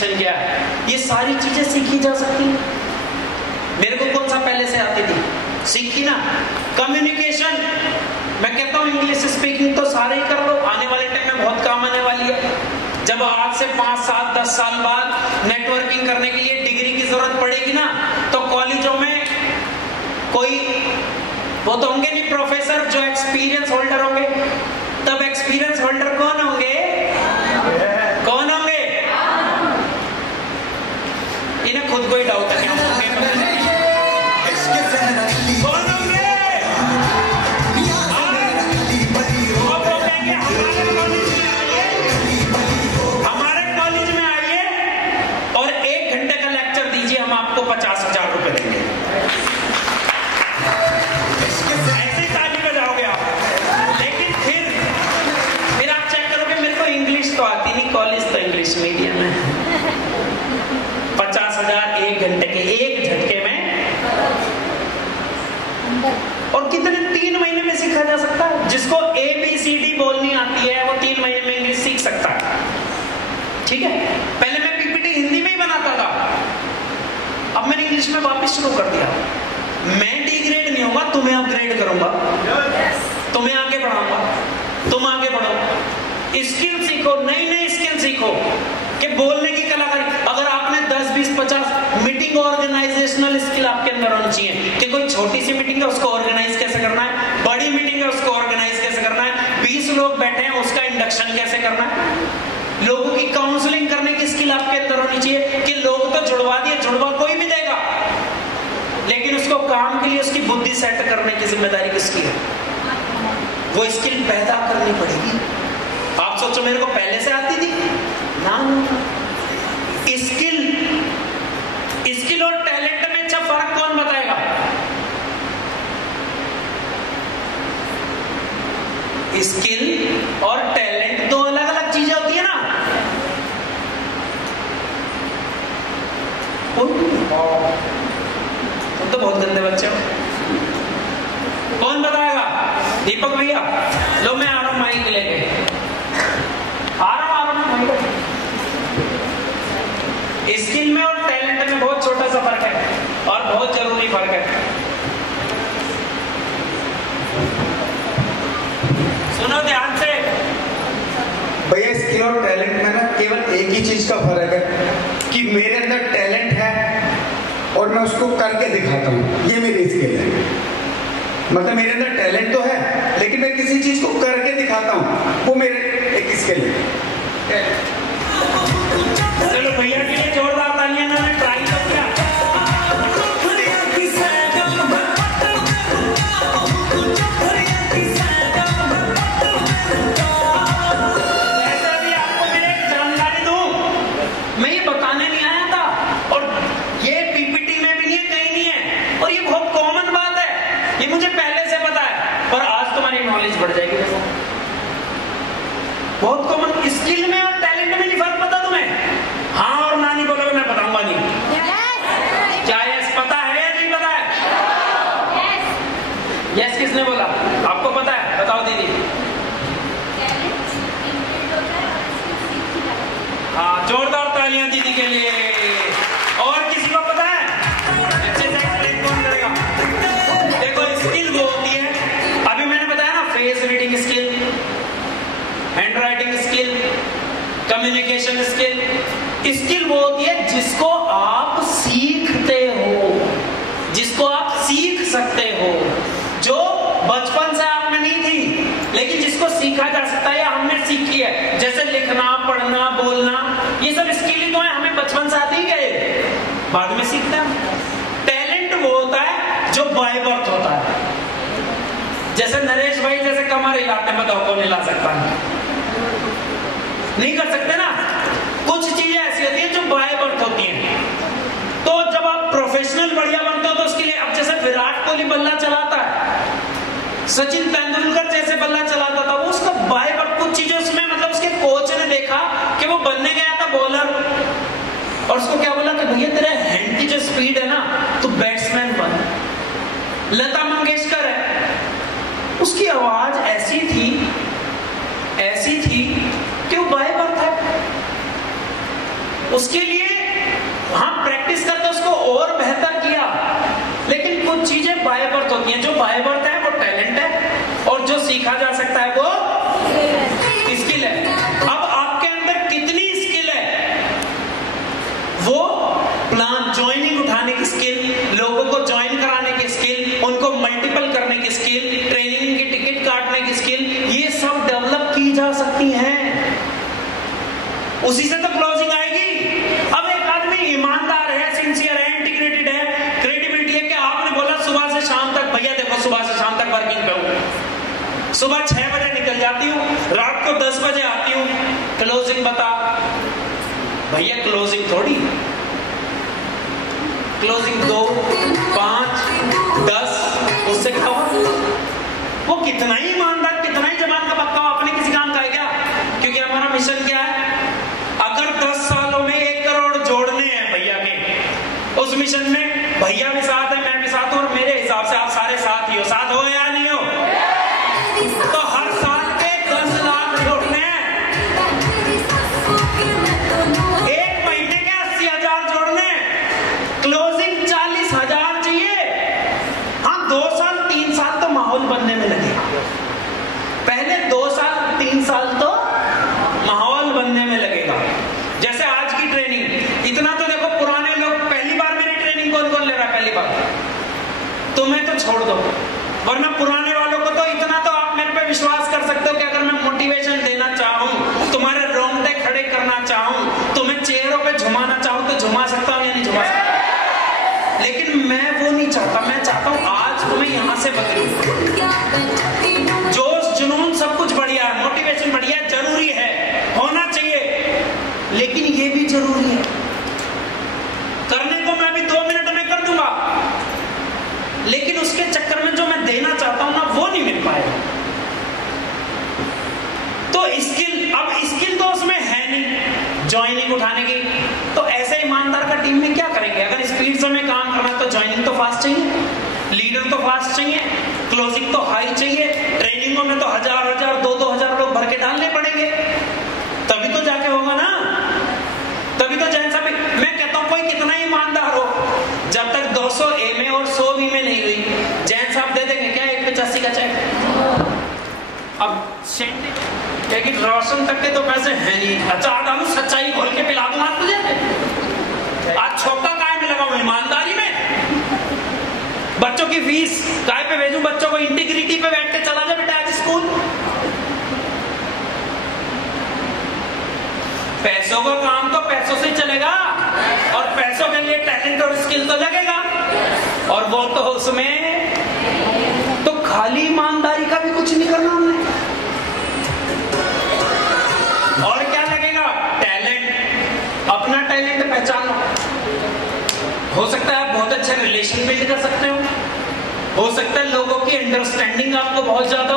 Mention किया, ये सारी चीजें सीखी जा सकती हैं। मेरे को कौन सा पहले से आती थी, सीखी ना। कम्युनिकेशन, मैं कहता हूँ इंग्लिश स्पीकिंग तो सारे ही कर लो, आने वाले टाइम में बहुत काम आने वाली है। जब आज से 5 साल 10 साल बाद नेटवर्किंग करने के लिए डिग्री की जरूरत पड़ेगी ना, तो कॉलेजों में कोई वो तो होंगे नहीं प्रोफेसर जो एक्सपीरियंस होल्डर होंगे, तब एक्सपीरियंस होल्डर कौन होंगे? कौन होंगे? इन्हें खुद को ही डाउट है, कौन होंगे? हमारे कॉलेज में आइए और 1 घंटे का लेक्चर दीजिए, हम आपको 50,000 रुपए देंगे। ऐसे ताली बजाओगे आप। लेकिन फिर आप चेक करोगे मेरे को इंग्लिश तो आती नहीं, कॉलेज तो इंग्लिश मीडियम है। 50,000 1 घंटे के, एक झटके में। और कितने 3 महीने में सीखा जा सकता है। जिसको ABCD बोलनी आती है वो 3 महीने में इंग्लिश सीख सकता है। ठीक है, पहले मैं PPT हिंदी में ही बनाता था, अब मैंने इंग्लिश में वापस शुरू कर दिया। मैं डिग्रेड नहीं होगा, तुम्हें अपग्रेड करूंगा, तुम्हें आगे बढ़ाऊंगा, तुम आगे बढ़ो। स्किल सीखो, नई नई स्किल सीखो कि बोलने की कलाकारी। अगर आपने 10 20 50 मीटिंग ऑर्गेनाइजेशनल स्किल आपके अंदर होनी चाहिए कि कोई छोटी सी मीटिंग है उसको ऑर्गेनाइज कैसे करना है, बड़ी मीटिंग है उसको ऑर्गेनाइज कैसे करना है, 20 लोग बैठे हैं उसका इंडक्शन कैसे करना है, लोगों की काउंसलिंग करने की स्किल आपके अंदर होनी चाहिए कि लोग तो जुड़वा दिए, जुड़वा कोई भी देगा, लेकिन उसको काम के लिए उसकी बुद्धि सेट करने की जिम्मेदारी किसकी है? वो स्किल पैदा करनी पड़ेगी। आप सोचो मेरे को पहले से आती थी ना। स्किल और टैलेंट में अच्छा फर्क कौन बताएगा? स्किल और टैलेंट दो अलग अलग चीजें होती है ना। तुम तो बहुत गंदे बच्चे हो। कौन बताएगा? दीपक भैया, लो मैं आ रहा हूं माइक लेके, आ रहा हूं माइक। स्किल में और टैलेंट में बहुत छोटा सा फर्क है और बहुत जरूरी फर्क है। सुनो ध्यान से भैया, स्किल और टैलेंट में ना केवल एक ही चीज का फर्क है कि मेरे अंदर टैलेंट है और मैं उसको करके दिखाता हूँ, ये मेरी स्किल है। मतलब मेरे अंदर टैलेंट तो है लेकिन मैं किसी चीज को करके दिखाता हूँ, वो मेरे एक स्किल है। चलो भैया के लिए जोरदार तालियां। इन्होंने ट्राई तो किया। ऐसा भी आपको मैं एक जानकारी दूं, मैं ये बताने नहीं आया था और ये PPT में भी नहीं है, कहीं नहीं है, और ये बहुत कॉमन बात है, ये मुझे पहले से पता है, पर आज तुम्हारी नॉलेज बढ़ जाएगी। देखो बहुत कॉमन, स्किल में और टैलेंट में नहीं फर्क पता तुम्हें? हाँ और ना नहीं बोलोगे मैं बताऊंगा नहीं। क्या यस पता है या नहीं पता है? यस किसने बोला? आपको पता है? बताओ दीदी। हाँ, जोरदार तालियां दीदी के लिए। और किसी को पता है? अच्छे से एक्सप्लेन कौन करेगा? देखो स्किल वो होती है, अभी मैंने बताया ना, face reading skill, hand writing skill, communication skill. Skill वो होती है जिसको आप सीखते हो, जिसको आप सीख सकते हो, जो बचपन से आप में नहीं थी लेकिन जिसको सीखा जा सकता है या हमने सीखी है। जैसे लिखना, पढ़ना, बोलना, ये सब स्किल ही तो है, हमें बचपन से आते ही गए, बाद में सीखते हैं। टैलेंट वो होता है जो बाय बर्थ होता है। जैसे नरेश भाई जैसे कमर हिलाते हैं, बताओ कौन हिला सकता है? नहीं कर सकते ना। कुछ चीजें ऐसी होती हैं जो बाय बर्थ होती हैं। तो जब आप प्रोफेशनल बढ़िया बनते हो तो उसके लिए, अब जैसे विराट कोहली बल्ला चलाता है, सचिन तेंदुलकर जैसे बल्ला चलाता था, वो उसका बाय बर्थ, कुछ चीजें उसमें, मतलब उसके कोच ने देखा कि वो बनने गया था बॉलर, और उसको क्या बोला कि भैया तेरे हैंड की जो स्पीड है ना, तो बैट्समैन बन। लता मंगेशकर है, उसकी आवाज ऐसी थी कि वो बाय बर्थ है। उसके लिए हम प्रैक्टिस करके उसको और बेहतर किया। लेकिन कुछ चीजें बाय बर्थ होती हैं, जो बाय बर्थ है वो टैलेंट है, और जो सीखा जा सकता है वो स्किल है। अब आपके अंदर कितनी स्किल है, वो प्लान ज्वाइनिंग उठाने की स्किल, लोगों को ज्वाइन कराने की स्किल, उनको मल्टीपल करने की स्किल, ट्रेनिंग की टिकट काटने की स्किल, ये सब डेवलप की जा सकती हैं। उसी से तो क्लोजिंग आएगी। अब एक आदमी ईमानदार है, सिंसियर है, इंटीग्रेटेड है, क्रेडिबिलिटी है कि आपने बोला सुबह से शाम तक, भैया देखो सुबह से शाम तक वर्किंग पे हूं, सुबह 6 बजे निकल जाती हूँ, रात को 10 बजे आती हूँ, क्लोजिंग बता। भैया क्लोजिंग थोड़ी, क्लोजिंग 2, 5, 10, उससे क्या हुआ? वो कितना ही ईमानदार, कितना ही जबान का पक्का, अपने किसी काम का है क्या? क्योंकि हमारा मिशन क्या है? अगर 10 सालों में 1 करोड़ जोड़ने हैं भैया के, उस मिशन में भैया भी साथ है, मैं भी साथ हूं, और मेरे हिसाब से आप सारे साथ ही हो। साथ हो या नहीं हो? तो हर साल के 10 लाख जोड़ने हैं, 1 महीने के 80,000 जोड़ने, क्लोजिंग 40,000 चाहिए। हाँ, 2 साल 3 साल तो माहौल बनने में लगे, पहले 2 साल 3 साल तो माहौल बनने में लगेगा। जैसे आज की ट्रेनिंग, इतना तो देखो पुराने लोग, पहली बार मेरी ट्रेनिंग कौन कौन ले रहा है? पहली बार तुम्हें तो छोड़ दो, वरना पुराने वालों को तो इतना तो आप मेरे पे विश्वास कर सकते हो कि अगर मैं मोटिवेशन देना चाहूं, तुम्हारे रोंगटे खड़े करना चाहूं, तुम्हें चेहरों पे झुमाना चाहूं तो झुमा सकता हूं या नहीं झुमा सकता? लेकिन मैं वो नहीं चाहता। मैं चाहता हूं आज तुम्हें यहां से बदलूं। जोश जुनून सब कुछ बढ़िया है, मोटिवेशन बढ़िया है, जरूरी है, होना चाहिए, लेकिन ये भी जरूरी है। करने को मैं भी 2 मिनट में कर दूंगा, लेकिन उसके चक्कर में जो मैं देना चाहता हूं ना, वो नहीं मिल पाएगा। तो स्किल, अब स्किल तो उसमें है नहीं ज्वाइनिंग उठाने की, तो ऐसे ईमानदार का टीम में क्या करेंगे? अगर स्पीड से हमें काम करना है तो ज्वाइनिंग तो फास्ट चाहिए, लीडर तो फास्ट चाहिए, क्लोजिंग तो हाई चाहिए, ट्रेनिंगों में तो 1000 2,000 लोग भर के डालने पड़ेंगे, तभी तो जाके होगा ना। तभी तो जैन साहब, मैं कहता हूं कोई कितना ईमानदार हो, जब तक 200 ए में और 100 बी में नहीं हुई, जैन साहब दे देंगे क्या 185 का चेक? अब लेकिन रोशन तक के तो पैसे हैं नहीं। अच्छा आदमी सच्चाई खोल के पिला दूंगा तुझे, आज छोटा काय में लगाऊं? ईमानदारी में। बच्चों की फीस काय पे भेजूं? बच्चों को इंटीग्रिटी पे बैठ के चला जा बेटा आज स्कूल। पैसों का काम तो पैसों से चलेगा, और पैसों के लिए टैलेंट और स्किल तो लगेगा, और वो तो उसमें तो खाली ईमानदारी का भी कुछ नहीं करना हमने। और क्या लगेगा? टैलेंट। अपना टैलेंट पहचानो। हो सकता है आप बहुत अच्छे रिलेशन बिल्ड कर सकते हो सकता है लोगों की अंडरस्टैंडिंग आपको बहुत ज्यादा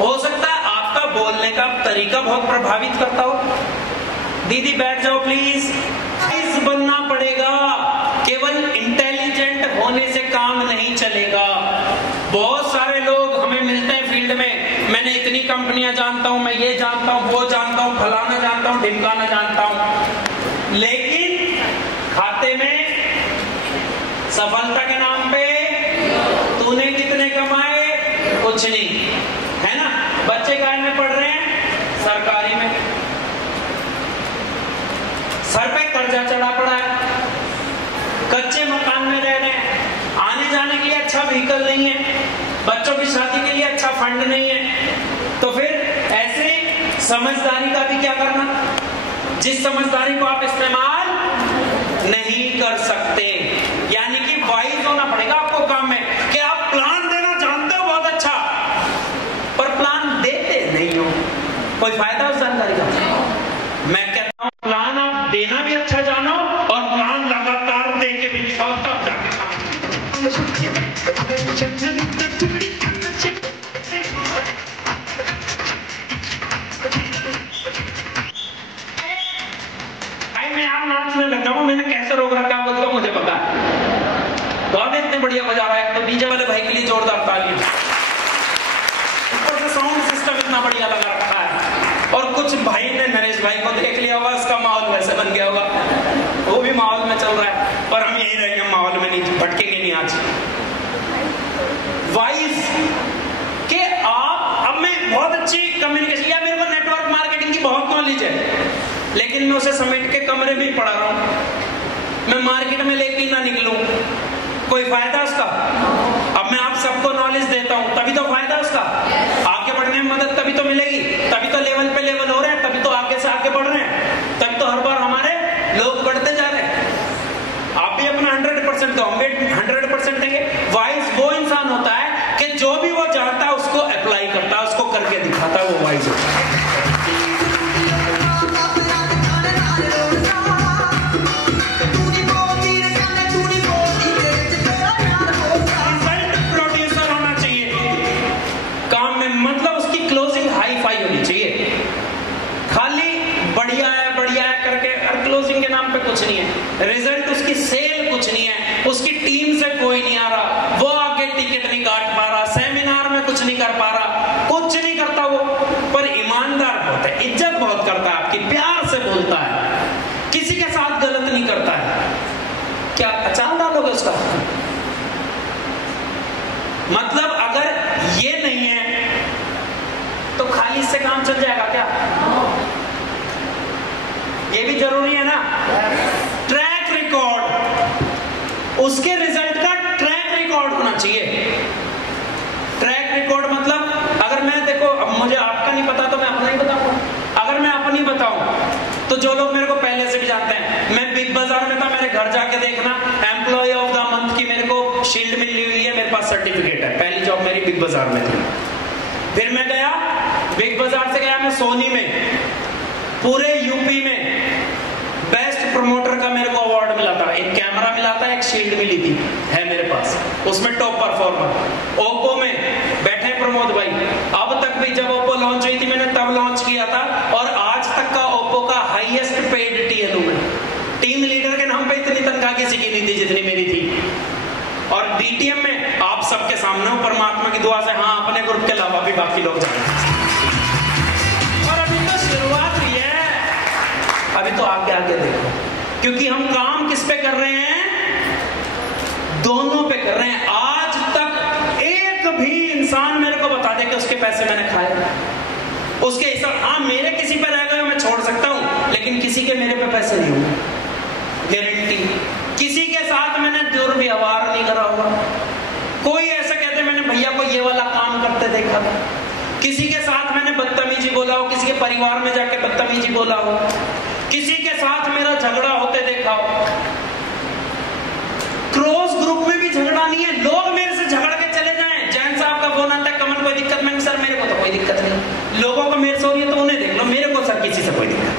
हो सकता है आपका बोलने का तरीका बहुत प्रभावित करता हो। दीदी बैठ जाओ प्लीज। वाइज बनना पड़ेगा, केवल इंटेलिजेंट होने से काम नहीं चलेगा। बहुत सारे लोग हमें मिलते हैं फील्ड में, मैंने इतनी कंपनियां जानता हूं, मैं ये जानता हूं, वो जानता हूं, फलाना जानता हूं, ढिमकाना जानता हूं, लेकिन खाते में सफलता के नाम पे तूने कितने कमाए? कुछ नहीं, है ना। बच्चे काय में पढ़ रहे हैं? सरकारी में। सर पे कर्जा चढ़ा पड़ा है, कच्चे मकान में रह रहे हैं, आने जाने के लिए अच्छा व्हीकल नहीं है, बच्चों की शादी के लिए अच्छा फंड नहीं है। तो फिर ऐसे समझदारी का भी क्या करना, जिस समझदारी को आप इस्तेमाल नहीं कर सकते। यानी कि वाइज होना पड़ेगा आपको काम में, कि आप प्लान देना जानते हो बहुत अच्छा, पर प्लान देते नहीं हो। कोई फायदा उस जानकारी का? मैं कहता हूं प्लान आप देना भी अच्छा जानो, और प्लान लगातार दे के भी मैं आप नाचने लग जाऊं, मैंने कैसे रोक रखा है तो मुझे पता है। गाने इतने बढ़िया बजा रहा है, तो डीजे वाले भाई के लिए जोरदार ताली। ऊपर से साउंड सिस्टम इतना बढ़िया लगा रखा है, और कुछ भाई ने नरेश भाई को देख लिया होगा, उसका माहौल वैसे बन गया होगा। नहीं, भटकेंगे नहीं आज। वाइज के आप, अब मैं बहुत अच्छी कम्युनिकेशन, या मेरे को नेटवर्क मार्केटिंग की बहुत नॉलेज है, लेकिन मैं उसे समेट के कमरे में ही पढ़ा रहा हूं, मैं मार्केट में लेके ना निकलूं, कोई फायदा उसका? अब मैं आप सबको नॉलेज देता हूं, तभी तो फायदा उसका, आगे बढ़ने में मदद तभी तो मिलेगी, तभी तो लेवल पे लेवल हो रहे हैं, तभी तो आगे से आगे बढ़ रहे हैं, तभी तो हर बार हमारे लोग बढ़ते जा रहे हैं। आप भी अपना 100% दो, हम भी 100% देंगे। वाइज वो इंसान होता है कि जो भी वो जानता है उसको अप्लाई करता है, उसको करके दिखाता है, वो वाइज होता है। कुछ नहीं है रिजल्ट, उसकी सेल कुछ नहीं है, उसकी टीम से कोई नहीं आ रहा, वो आगे टिकट नहीं काट पा रहा, सेमिनार में कुछ नहीं कर पा रहा, कुछ नहीं करता वो, पर ईमानदार बहुत है, इज्जत बहुत करता है आपकी, प्यार से बोलता है, किसी के साथ गलत नहीं करता है। क्या अचान डालोगे उसका? मतलब अगर ये नहीं है तो खाली इससे काम चल जाएगा क्या? ये भी जरूरी है ना। ट्रैक रिकॉर्ड, उसके रिजल्ट का ट्रैक रिकॉर्ड होना चाहिए। ट्रैक रिकॉर्ड मतलब अगर मैं, देखो अब मुझे आपका नहीं पता तो मैं अपना ही बताऊंगा। अगर मैं अपनी बताऊं तो जो लोग मेरे को पहले से भी जानते हैं, मैं बिग बाजार में था, मेरे घर जाके देखना, एम्प्लॉय ऑफ द मंथ की मेरे को शील्ड मिली हुई है, मेरे पास सर्टिफिकेट है, पहली जॉब मेरी बिग बाजार में थी। फिर मैं गया, बिग बाजार से गया मैं सोनी में, पूरे यूपी में बेस्ट प्रमोटर का मेरे को अवार्ड मिला था, एक कैमरा मिला था, एक शील्ड मिली थी, है मेरे पास, उसमें टॉप परफॉर्मर। ओप्पो में बैठे प्रमोद भाई, अब तक भी जब ओप्पो लॉन्च हुई थी मैंने तब लॉन्च किया था, और आज तक का ओप्पो का हाईएस्ट पेड टीएलओ में, टीम लीडर के नाम पे इतनी तनख्वाह किसी की नहीं थी जितनी मेरी थी। और डीटीएम में आप सबके सामने हूं, परमात्मा की दुआ से, हाँ अपने ग्रुप के अलावा भी बाकी लोग जानते हैं। अभी तो आगे आगे देखो, क्योंकि हम काम किस पे कर रहे हैं? दोनों पे कर रहे हैं। आज तक एक भी इंसान मेरे को बता दे कि उसके पैसे मैंने खाए, उसके हिसाब, हाँ मेरे किसी पे रह गए मैं छोड़ सकता हूं, लेकिन किसी के मेरे पे पैसे नहीं हुए, गारंटी। किसी के साथ मैंने दुर्व्यवहार नहीं करा होगा, कोई ऐसा कहते मैंने भैया को ये वाला काम करते देखा था, किसी के साथ मैंने बदतमीजी बोला हो, किसी के परिवार में जाके बदतमीजी बोला हो, किसी के साथ मेरा झगड़ा होते देखा हो। क्रॉस ग्रुप में भी झगड़ा नहीं है, लोग मेरे से झगड़ के चले जाएं, जैन साहब का फोन आता है, कमल कोई दिक्कत? मैं सर मेरे को तो कोई दिक्कत नहीं, लोगों को मेरे से हो रही है तो उन्हें देख लो, मेरे को सर किसी से कोई दिक्कत,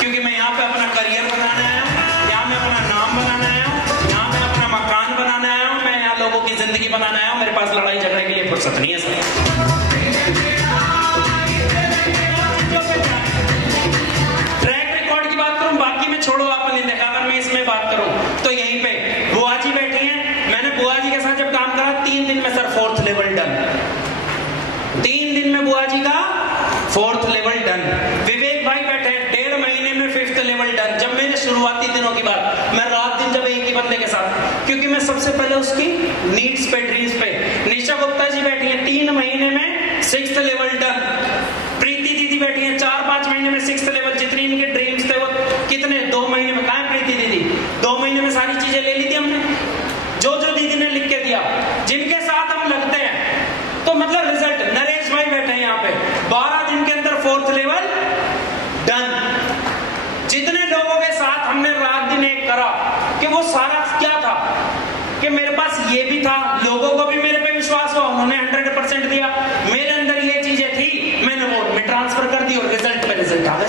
क्योंकि मैं यहाँ पे अपना करियर बनाने आया हूँ, यहाँ मैं अपना नाम बनाने आया हूँ, यहाँ मैं अपना मकान बनाने आया हूँ, मैं यहाँ लोगों की जिंदगी बनाने आया हूँ, मेरे पास लड़ाई झगड़े के लिए फुर्सत नहीं है सर। छोड़ो आपने देखा, अगर मैं इसमें बात करूं तो यहीं पे बुआ जी बैठी हैं, मैंने बुआ जी के साथ जब काम करा 3 दिन में सर 4th लेवल डन, 3 दिन में बुआ जी का 4th लेवल डन। विवेक भाई बैठे 1.5 महीने में 5th लेवल डन। जब मैंने शुरुआती दिनों की बात, मैं रात दिन जब एक ही बंदे के साथ, क्योंकि मैं सबसे पहले उसकी नीड्स पे, ड्रीम्स पे। निशा गुप्ता जी बैठी है 3 महीने में 6th लेवल डन। प्रीति दीदी बैठी है 4-5 महीने में 6th लेवल। जितनी इनके ड्रीम्स थे वो कितने 2 महीने में, कहां प्रीति दीदी 2 महीने में सारी चीजें ले ली थी हमने, जो जो दीदी ने लिख के दिया, जिनके साथ हम लगते हैं तो मतलब रिजल्ट। नरेश भाई बैठे हैं यहाँ पे 12 दिन के अंदर 4th लेवल डन। जितने लोगों के साथ हमने रात दिन एक करा कि वो सारा क्या था कि मेरे पास ये भी था, लोगों को भी मेरे पे विश्वास हुआ, उन्होंने 100% दिया, मेरे अंदर ये चीजें थी, मैंने वो में ट्रांसफर कर दी और रिजल्ट पे रिजल्ट आ गए।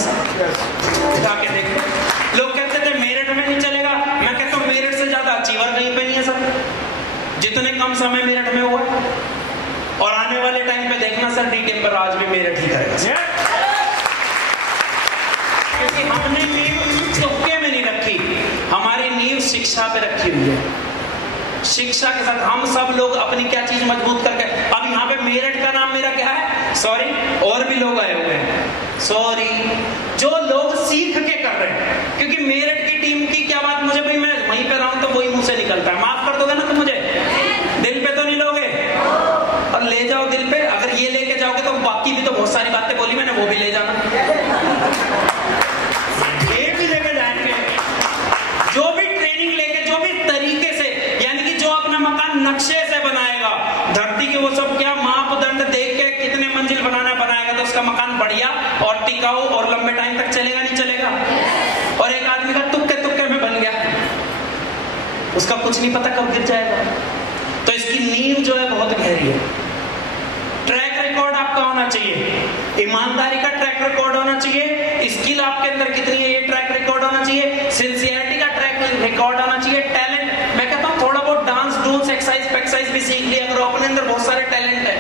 उठा के देखो, लोग कहते थे मेरिट में नहीं चलेगा, मैं कहता हूँ मेरिट से ज्यादा अचीवर कहीं पे नहीं है सर, जितने कम समय मेरिट में हुआ, और आने वाले टाइम पे देखना सर डीटीएम पर आज भी मेरिट ही करेगा, क्योंकि हमने नींव तुक्के में नहीं रखी, हमारी नींव शिक्षा पे रखी हुई है। शिक्षा के साथ हम सब लोग अपनी क्या चीज मजबूत करके, अब यहाँ पे मेरिट का नाम मेरा क्या है, सॉरी, और भी लोग आए हुए हैं, सॉरी, जो लोग सीख के कर रहे हैं, क्योंकि मेरिट की टीम की क्या बात, मुझे भाई मैं वहीं पे रहा हूं तो वही मुंह से निकलता है, माफ टिकाऊ और लंबे टाइम तक चलेगा, नहीं चलेगा? और एक आदमी का तुक्के तुक्के में बन गया, उसका कुछ नहीं पता कब गिर जाएगा। तो इसकी नींव जो है बहुत गहरी है। ट्रैक रिकॉर्ड आपका होना चाहिए, ईमानदारी का ट्रैक रिकॉर्ड होना चाहिए, स्किल आपके अंदर कितनी है ये ट्रैक रिकॉर्ड होना चाहिए, सिंसियरिटी का ट्रैक रिकॉर्ड होना चाहिए, टैलेंट। मैं कहता हूँ थोड़ा बहुत डांस डूंस एक्सरसाइज भी सीख लिया अगर अपने अंदर बहुत सारे टैलेंट है।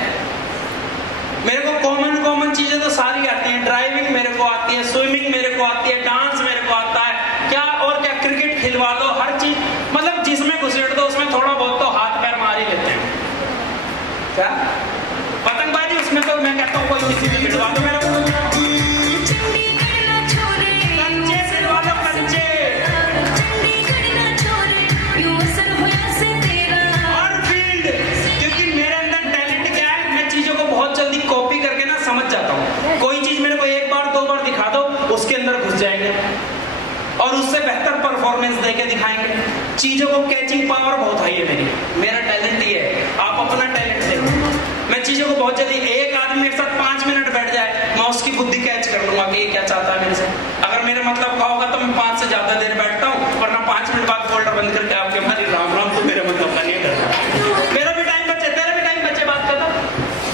मेरे को कॉमन चीजें तो सारी आती हैं, ड्राइविंग मेरे को आती है, स्विमिंग मेरे को आती है, डांस मेरे को आता है, क्या और क्या, क्रिकेट खिलवा दो, हर चीज मतलब जिसमें घुसेड़ दो उसमें थोड़ा बहुत तो हाथ पैर मार ही लेते हैं। क्या पतंगबाजी, उसमें तो मैं कहता हूँ कोई किसी भी भिड़वा दो मेरे को, और उससे बेहतर परफॉर्मेंस देके दिखाएंगे। चीजों को कैचिंग पावर बहुत हाई है मेरा टैलेंट ये है। आप अपना टैलेंट देखो, मैं चीजों को बहुत जल्दी, एक आदमी मेरे साथ 5 मिनट बैठ जाए मैं उसकी बुद्धि कैच कर लूंगा कि ये क्या चाहता है मेरे से। अगर मेरे मतलब का होगा तो मैं 5 से ज्यादा देर बैठता हूँ, वरना 5 मिनट बाद फोल्डर बंद करके आपके हमारी राम राम तो मेरे मतलब का नहीं करता। मेरा भी टाइम बचे, तेरा भी टाइम बचे, बात करता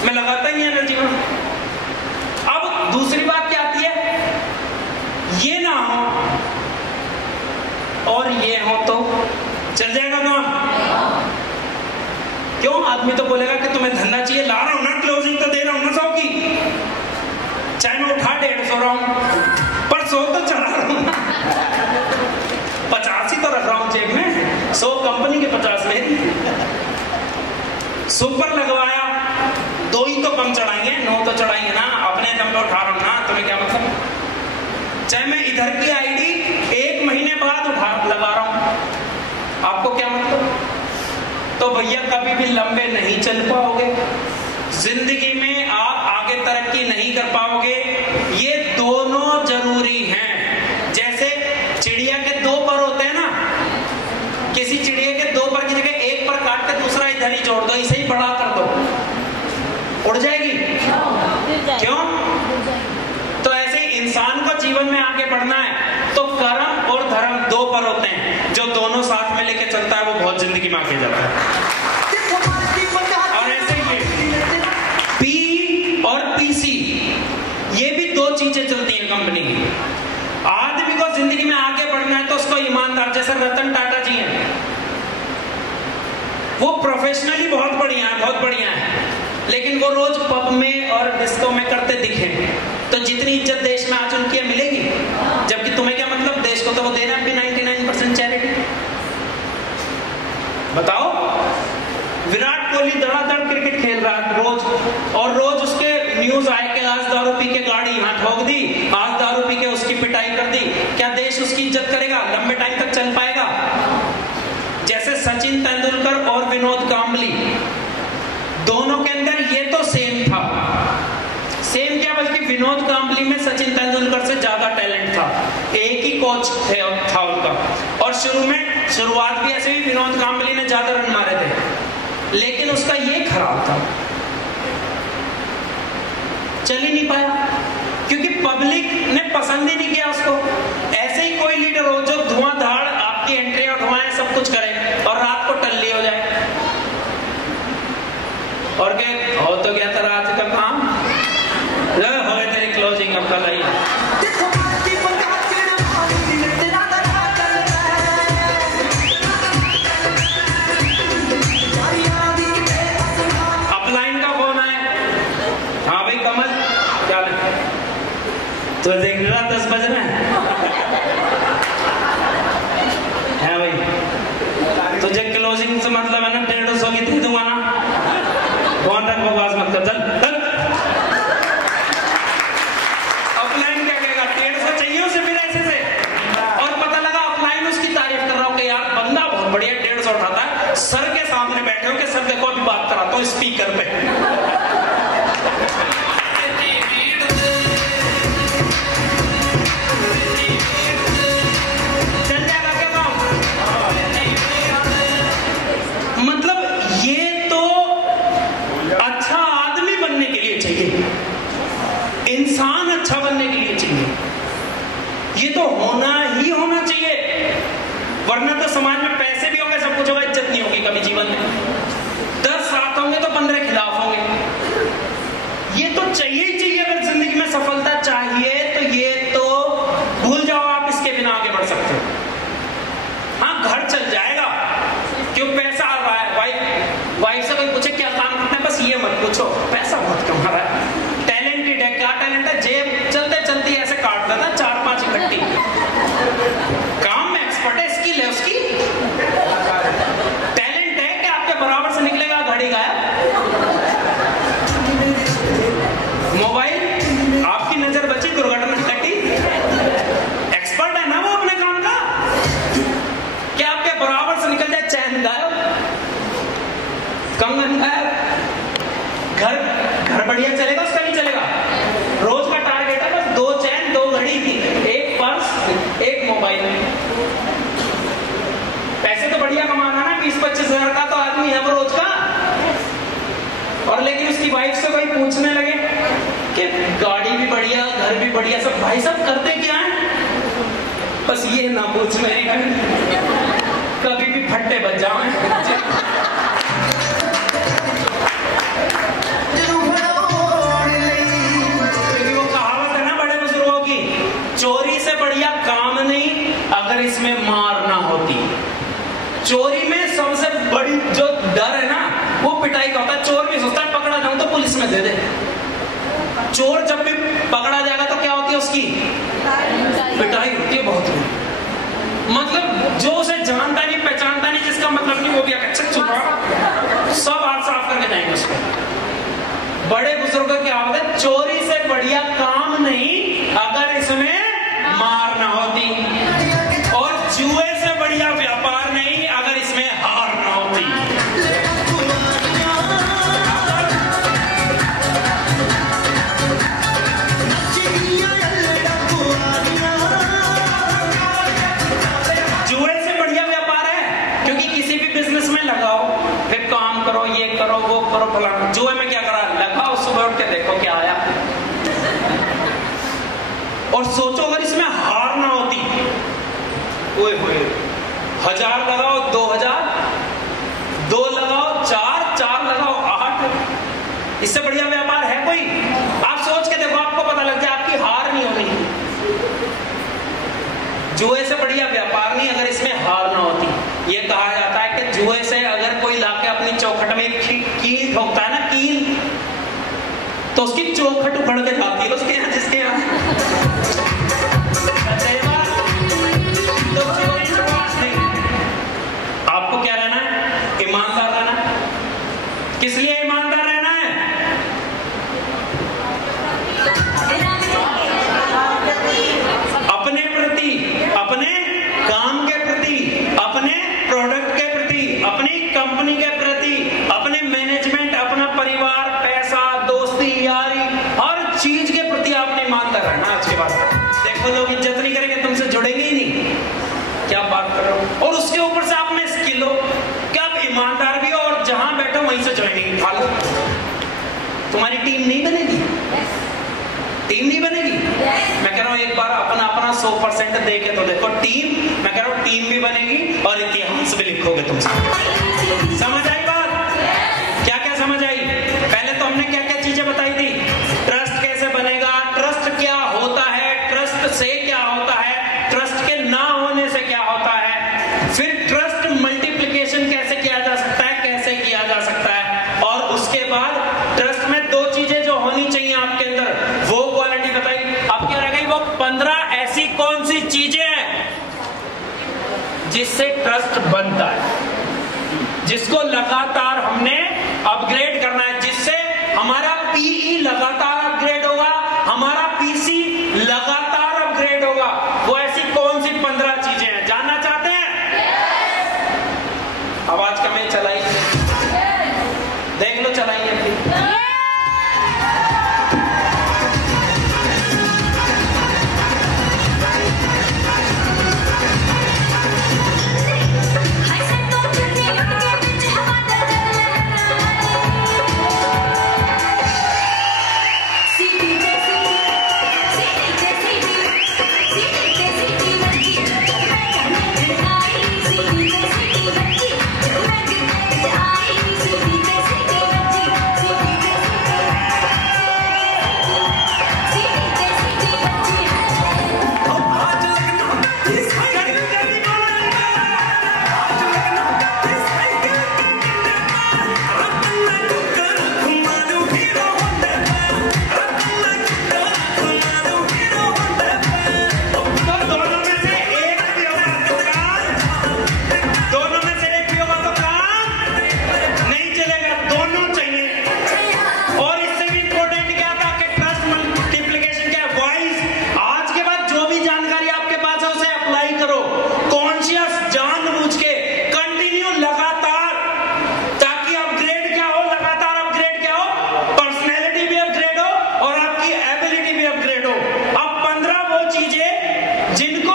मैं लगाता ही एनर्जी में। अब दूसरी बात क्या आती है, ये ना हो और ये हो तो चल जाएगा काम? क्यों? आदमी तो बोलेगा कि तुम्हें धंधा चाहिए, ला रहा हूं ना, क्लोजिंग तो दे रहा हूं ना 100 की, चाहे मैं उठा 150 रहा हूं पर 100 तो चढ़ा रहा हूं, 50 ही तो रख रहा हूं जेब में, 100 कंपनी के 50 में सुपर लगवाया, 2 ही तो कम चढ़ाएंगे, 9 तो चढ़ाएंगे ना, अपने दम पे उठा रहा हूं ना, तुम्हें क्या मतलब? चाहे मैं इधर की आईडी 1 महीने बाद लगा रहा हूं, आपको क्या मतलब? तो भैया कभी भी लंबे नहीं चल पाओगे, जिंदगी में आप आगे तरक्की नहीं कर पाओगे। ये दोनों जरूरी हैं। जैसे चिड़िया के 2 पर होते हैं ना, किसी चिड़िया के 2 पर की जगह 1 पर काट के दूसरा इधर ही जोड़ दो, इसे ही बड़ा कर दो, उड़ जाएगी। क्यों? तो ऐसे ही इंसान को जीवन में आगे बढ़ना है तो कर्म और धर्म 2 पर होते हैं, जो दोनों साथ में लेके चलता है वो बहुत जिंदगी में आगे जाता है। और ऐसे ही पी और पीसी, ये भी 2 चीजें चलती हैं कंपनी की। आदमी को जिंदगी में आगे बढ़ना है तो उसको ईमानदार, जैसे रतन टाटा जी हैं, वो प्रोफेशनली बहुत बढ़िया है, लेकिन वो रोज पब में और डिस्को में करते दिखे, तो जितनी इज्जत देश में आज उनकी मिलेगी, जबकि तुम्हें क्या मतलब, देश को तो वो दे रहे हैं भी 99% चैरिटी। बताओ, विराट कोहली धड़ाधड़ क्रिकेट खेल रहा है रोज, और रोज उसके न्यूज आए कि आज दारू पी के गाड़ी यहाँ ठोक दी, आज दारू पी के उसकी पिटाई कर दी। क्या देश उसकी इज्जत करेगा? लंबे टाइम तक चल पाएगा? जैसे सचिन तेंदुलकर और विनोद कांबली, दोनों के अंदर ये तो सेम था, सेम क्या बल्कि विनोद कांबली में सचिन तेंदुलकर से ज्यादा टैलेंट था, एक ही कोच था उनका, और शुरुआत भी ऐसे ही विनोद कांबली ने ज्यादा रन मारे थे, लेकिन उसका ये खराब था, चल ही नहीं पाया क्योंकि पब्लिक ने पसंद ही नहीं किया उसको। ऐसे ही कोई लीडर हो जो धुआंधार आपकी एंट्री उठवाए, सब कुछ करे और रात को टल्ली हो जाए और क्या हो तो क्या तरह आज का काम हो तेरी क्लोजिंग अब कल आई। अपलाइन का फोन आए, हाँ भाई कमल क्या तो देख रहा 10 बज रहे हैं भाई, तुझे क्लोजिंग से मतलब है ना 150 की दे दूंगा ना, फोन रख बकवास मत कर, चल। अपलाइन क्या कहेगा, 150 चाहिए उसे फिर ऐसे से, और पता लगा अपलाइन उसकी तारीफ कर रहा हूँ कि यार बंदा बहुत बढ़िया 150 उठाता है, सर के सामने बैठे हो कि सर देखो अभी बात कराता हूँ स्पीकर पे। चल जाएगा क्या काम? मतलब ये तो अच्छा आदमी बनने के लिए चाहिए, इंसान अच्छा बनने के लिए चाहिए। पूछने लगे कि गाड़ी भी बढ़िया, घर भी बढ़िया, सब भाई सब करते क्या है? बस ये ना पूछ मेरी कभी भी फट्टे बच जाओ। क्योंकि वो कहावत है ना बड़े बुजुर्गों की, चोरी से बढ़िया काम नहीं अगर इसमें मार ना होती। चोरी में सबसे बड़ी जो डर है ना वो पिटाई का होता है। चोर भी सोचता है पकड़ा जाऊं तो पुलिस में दे दे। चोर जब भी पकड़ा जाएगा तो क्या होती है उसकी पिटाई होती है बहुत। मतलब जो उसे जानता नहीं पहचानता नहीं, जिसका मतलब नहीं, वो भी अच्छा चुप सब हाथ साफ करके जाएंगे उसको। बड़े बुजुर्गों की आदत है, चोरी से बढ़िया काम नहीं अगर इसमें मार ना होती, और जुए से बढ़िया व्यापार नहीं अगर इसमें हार ना होती। जुए से बढ़िया व्यापार है, क्योंकि किसी भी बिजनेस में लगाओ, फिर काम करो, ये करो, वो करो, फलाना। जुए में क्या करा, लगाओ, सुबह उठ के देखो क्या आया, और सोचो अगर इसमें हार ना होती, ओए होए, 1000 लगाओ 2000, 2 लगाओ 4, 4 लगाओ 8, इससे बढ़िया व्यापार है कोई? आप सोच के देखो, आपको पता लग जाए आपकी हार नहीं होनी। जुए से बढ़िया व्यापार नहीं अगर इसमें हार ना होती। ये कहा जाता है कि जुए से अगर कोई लाके अपनी चौखट में कील ठोकता है ना, कील, तो उसकी चौखट उखड़ के जाती है उसके यहाँ, जिसके यहाँ। आपको क्या रहना है? ईमानदार रहना है। किस लिए ईमानदार रहना है? अपने प्रति, अपने काम के प्रति, अपने प्रोडक्ट के प्रति, अपनी कंपनी के प्रति, अपने मैनेजमेंट, अपना परिवार, पैसा, दोस्ती, यारी, हर चीज के प्रति आपने ईमानदार रहना। आज के बाद देखो लोग इज्जत नहीं करेंगे, तुमसे जुड़ेंगे ही नहीं। क्या बात कर रहे हो? और उसके ऊपर से आप में स्किल हो कि आप ईमानदार भी हो, और जहां बैठो वहीं से ज्वाइनिंग उठा लो। तुम्हारी टीम नहीं बनेगी, टीम नहीं बनेगी। मैं कह रहा हूं एक बार अपना 100% दे के तो देखो टीम, मैं कह रहा हूं टीम भी बनेगी और इतिहास भी लिखोगे तुम। समझ आई बात? क्या क्या समझ आई? पहले तो हमने क्या क्या चीजें बताई थी। ट्रस्ट कैसे बनेगा, ट्रस्ट क्या होता है, ट्रस्ट से क्या होता है, ट्रस्ट के ना होने से क्या होता है, फिर ट्रस्ट मल्टीप्लिकेशन कैसे किया जा सकता है, कैसे किया जा सकता है, और उसके बाद ट्रस्ट में 2 चीजें जो होनी चाहिए आपके अंदर, वो क्वालिटी बताई। अब क्या रह गई? वो 15 ऐसी कौन सी चीजें हैं जिससे ट्रस्ट बनता है, जिसको लगातार हमने अपग्रेड करना है, जिससे हमारा पीई लगातार अपग्रेड होगा, हमारा पीसी लगातार अपग्रेड होगा। वो ऐसी कौन सी 15 चीजें हैं, जानना चाहते हैं? आवाज कम है, चलाई देख लो, चलाइए अपनी। जिनको